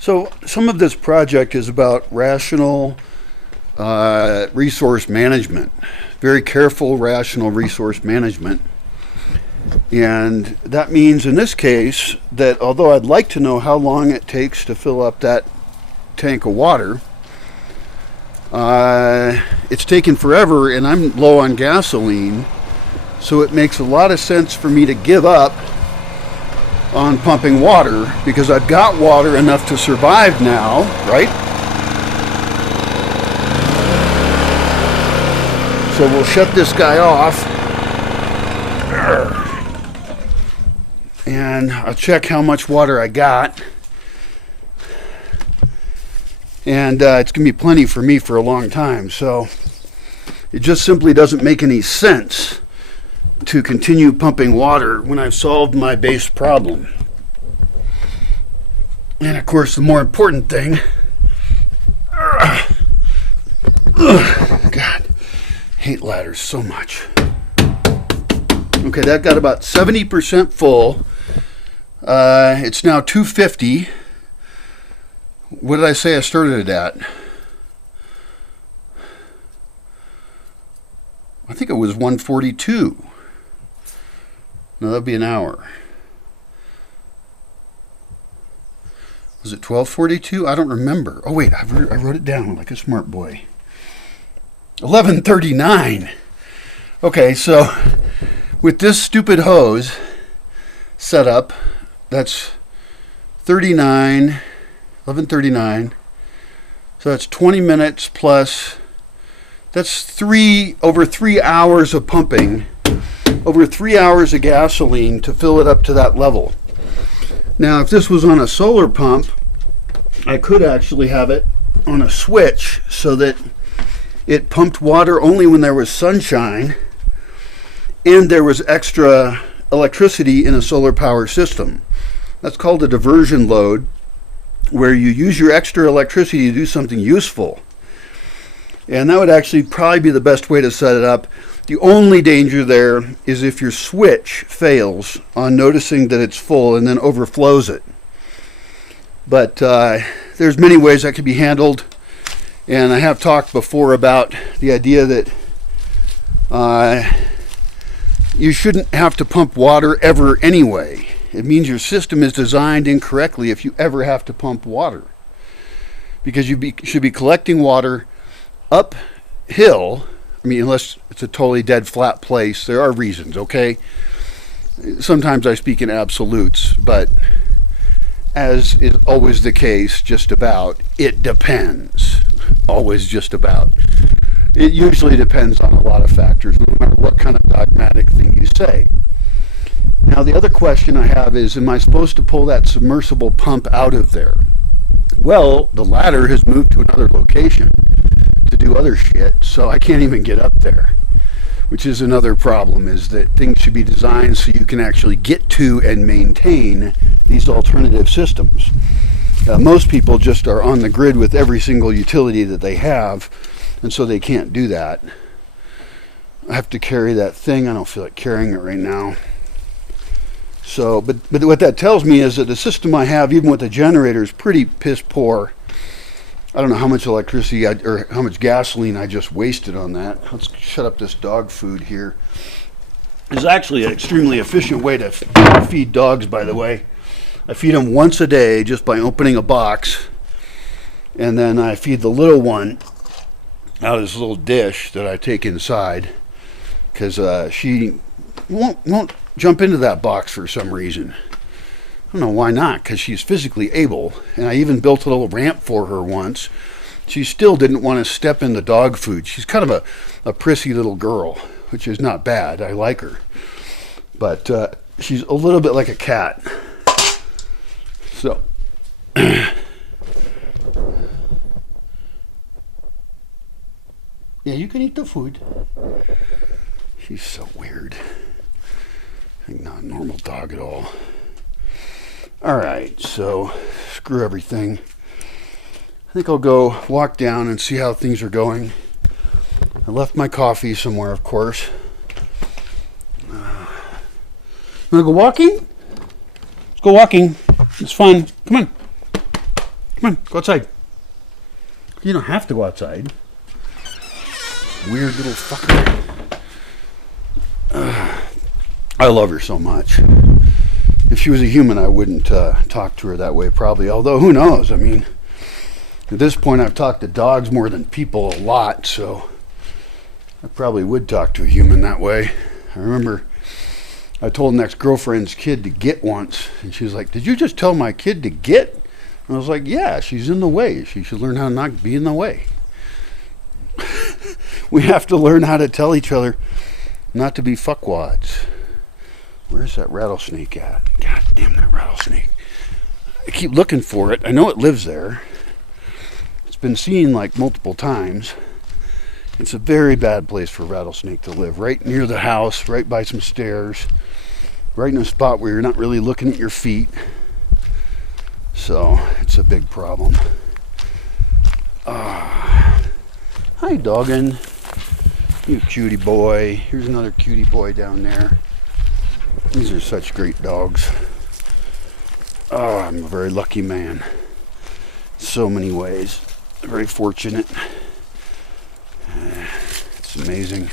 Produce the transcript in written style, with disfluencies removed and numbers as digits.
So some of this project is about rational resource management, very careful, rational resource management. And that means in this case that although I'd like to know how long it takes to fill up that tank of water, it's taken forever and I'm low on gasoline, so it makes a lot of sense for me to give up on pumping water because I've got water enough to survive now, right? So we'll shut this guy off and I'll check how much water I got. And it's going to be plenty for me for a long time. So it just simply doesn't make any sense to continue pumping water when I've solved my base problem. And of course, the more important thing, God, hate ladders so much. Okay, that got about 70% full. It's now 250. What did I say I started it at? I think it was 142. No, that'd be an hour. Was it 12:42? I don't remember. Oh wait, I wrote it down like a smart boy. 11:39. Okay, so with this stupid hose set up, that's 39, 11:39. So that's 20 minutes plus. That's over 3 hours of pumping. Over 3 hours of gasoline to fill it up to that level. Now, if this was on a solar pump, I could actually have it on a switch so that it pumped water only when there was sunshine and there was extra electricity in a solar power system. That's called a diversion load, where you use your extra electricity to do something useful. And that would actually probably be the best way to set it up. The only danger there is if your switch fails on noticing that it's full and then overflows it. But there's many ways that could be handled. And I have talked before about the idea that you shouldn't have to pump water ever anyway. It means your system is designed incorrectly if you ever have to pump water. Because you should be collecting water uphill. I mean, unless it's a totally dead flat place, there are reasons, okay? Sometimes I speak in absolutes, but as is always the case, just about, it depends. Always just about. It usually depends on a lot of factors, no matter what kind of dogmatic thing you say. Now, the other question I have is, am I supposed to pull that submersible pump out of there? Well, the ladder has moved to another location to do other shit, so I can't even get up there, which is another problem, is that things should be designed so you can actually get to and maintain these alternative systems. Most people just are on the grid with every single utility that they have, and so they can't do that. I have to carry that thing. I don't feel like carrying it right now. So, but what that tells me is that the system I have, even with the generator, is pretty piss poor. I don't know how much electricity or how much gasoline I just wasted on that. Let's shut up this dog food here. It's actually an extremely efficient way to feed dogs, by the way. I feed them once a day just by opening a box, and then I feed the little one out of this little dish that I take inside, because she won't jump into that box for some reason. I don't know why not, because she's physically able, and I even built a little ramp for her once. She still didn't want to step in the dog food. She's kind of a prissy little girl, which is not bad. I like her. But she's a little bit like a cat. So, yeah, you can eat the food. She's so weird. Like not a normal dog at all. Alright, so screw everything. I think I'll go walk down and see how things are going. I left my coffee somewhere, of course. You want to go walking? Let's go walking. It's fun. Come on. Come on, go outside. You don't have to go outside. Weird little fucker. I love her so much. If she was a human, I wouldn't talk to her that way, probably. Although, who knows? I mean, at this point, I've talked to dogs more than people a lot, so I probably would talk to a human that way. I remember I told an ex-girlfriend's kid to get once, and she was like, "Did you just tell my kid to get?" And I was like, "Yeah, she's in the way. She should learn how to not be in the way." We have to learn how to tell each other not to be fuckwads. Where's that rattlesnake at? God damn that rattlesnake. I keep looking for it. I know it lives there. It's been seen like multiple times. It's a very bad place for a rattlesnake to live. Right near the house, right by some stairs. Right in a spot where you're not really looking at your feet. So, it's a big problem. Hi, doggin'. You cutie boy. Here's another cutie boy down there. These are such great dogs. Oh, I'm a very lucky man. So many ways. Very fortunate. It's amazing.